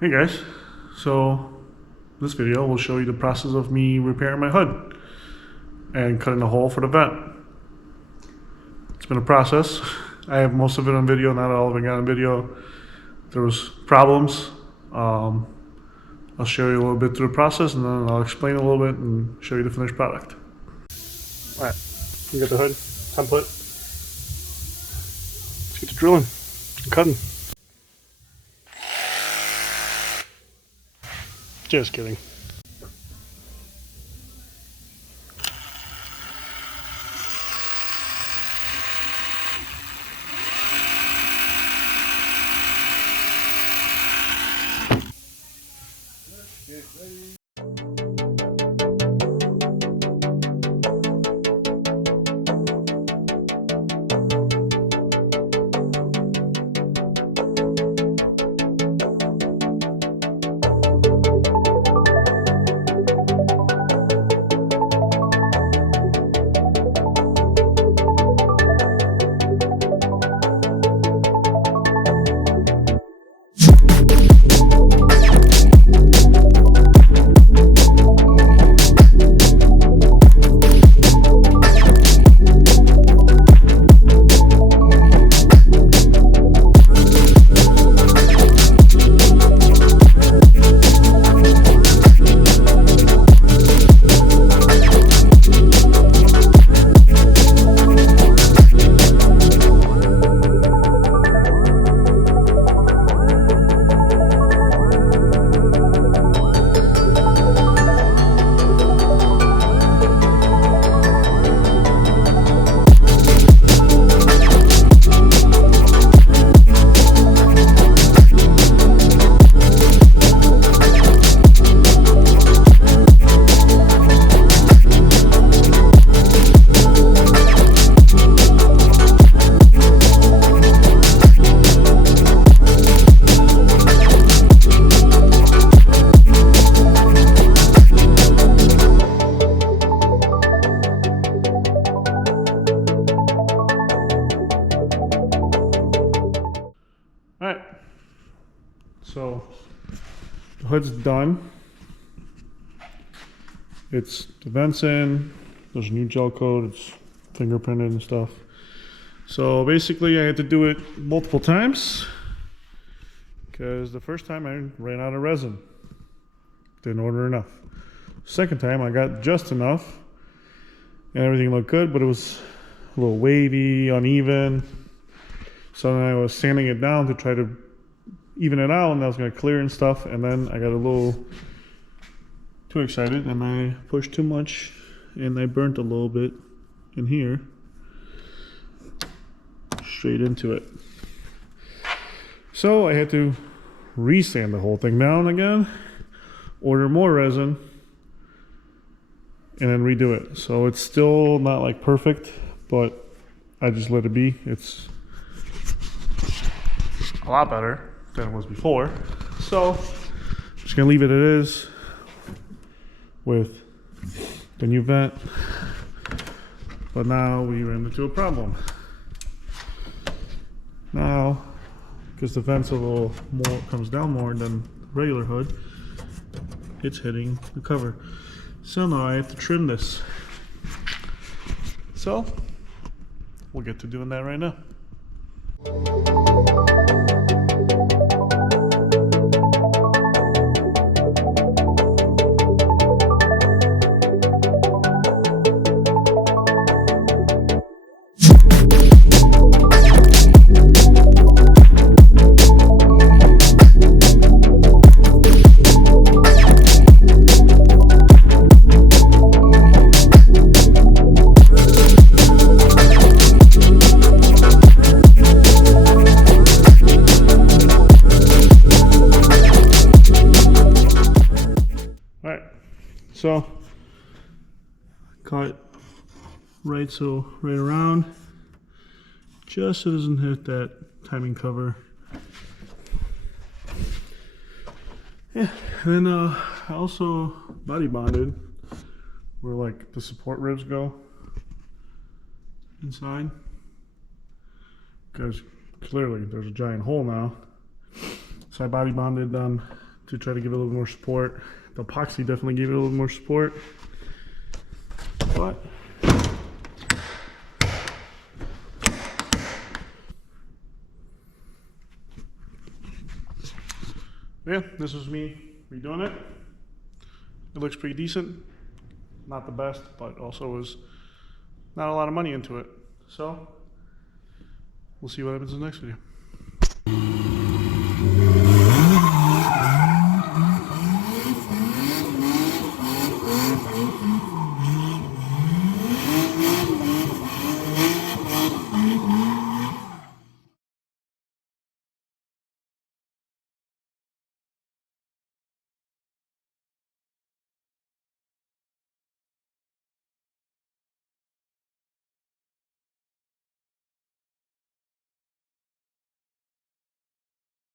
Hey guys, so this video will show you the process of me repairing my hood and cutting a hole for the vent. It's been a process. I have most of it on video, not all of it got on video. There was problems. I'll show you a little bit through the process and then I'll explain a little bit and show you the finished product. Alright, you got the hood, template. Let's get to drilling and cutting. Just kidding. Alright, so the hood's done. The vent's in, there's a new gel coat, it's fingerprinted and stuff. So basically I had to do it multiple times because the first time I ran out of resin. Didn't order enough. Second time I got just enough and everything looked good, but it was a little wavy, uneven. So then I was sanding it down to try to even it out, and I was going to clear and stuff, and then I got a little too excited and I pushed too much and I burnt a little bit in here straight into it. So I had to re-sand the whole thing down again, order more resin, and then redo it. So it's still not like perfect, but I just let it be. It's a lot better than it was before. So I'm just gonna leave it as is with the new vent. But now we ran into a problem. Now, because the vent's a little more, comes down more than regular hood, it's hitting the cover. So now I have to trim this. So we'll get to doing that right now. So cut right around, just so it doesn't hit that timing cover. Yeah, and then I also body bonded where like the support ribs go inside, because clearly there's a giant hole now. So I body bonded them to try to give it a little more support. The epoxy definitely gave it a little more support, but yeah, this was me redoing it. It looks pretty decent. Not the best, but also was not a lot of money into it. So we'll see what happens in the next video.